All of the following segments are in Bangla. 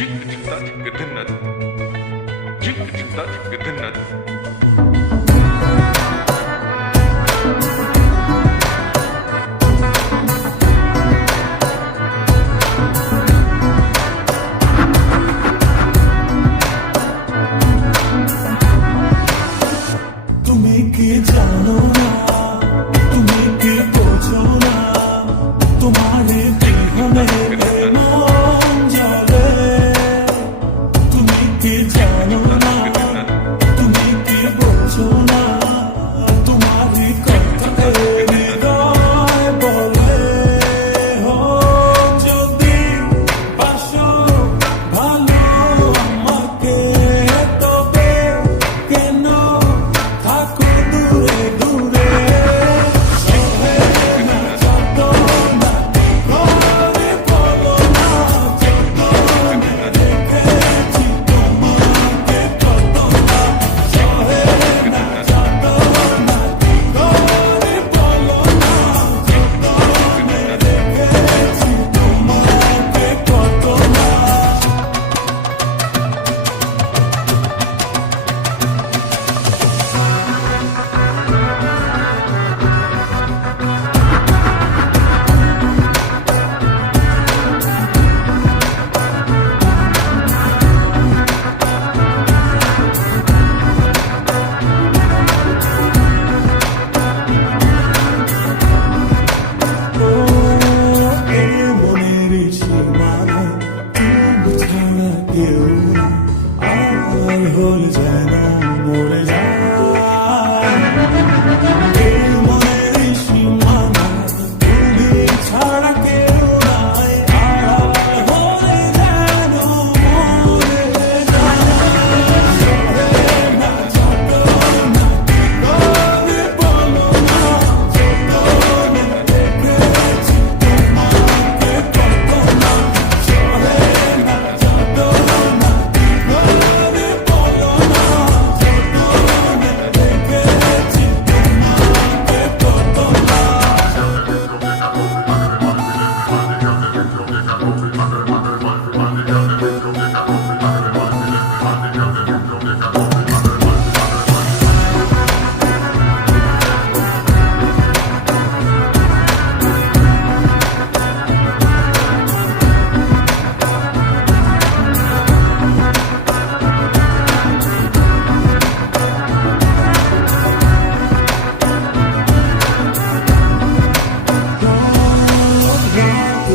তুমি কি জানো না, তুমি কি বোঝো না, তোমার জীবনে মন জ্বলে। তুমি কি জানো না, তুমি কি বোঝো না, তোমার কথা হৃদয় বলে। যদি বাসো ভালো আমাকে, তবে কেন থাকো দূরে দূরে। সহে না যত না ঘরে বলো না, যত না দেখেছি তোমাকে কত না। সহে না যত না ঘরে বলো না, যত না দেখেছি তোমাকে কত না। মনের সীমানা তুমি ছাড়া কেউ না, আর হল যেন মরে যায়। মনের সীমানা তুমি ছাড়া কেউ নাই, আর হল যেন মরে যায়। সহে না যত না ঘরে বলো না, যত না দেখেছি তোমাকে কত না। সহে না যত না ঘরে বলো না, যত না দেখেছি তোমাকে কত না।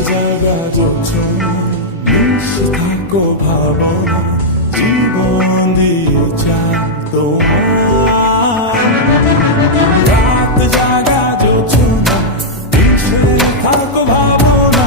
জায়গা যোজনা মিশে থাকো ভাবনা, জীবন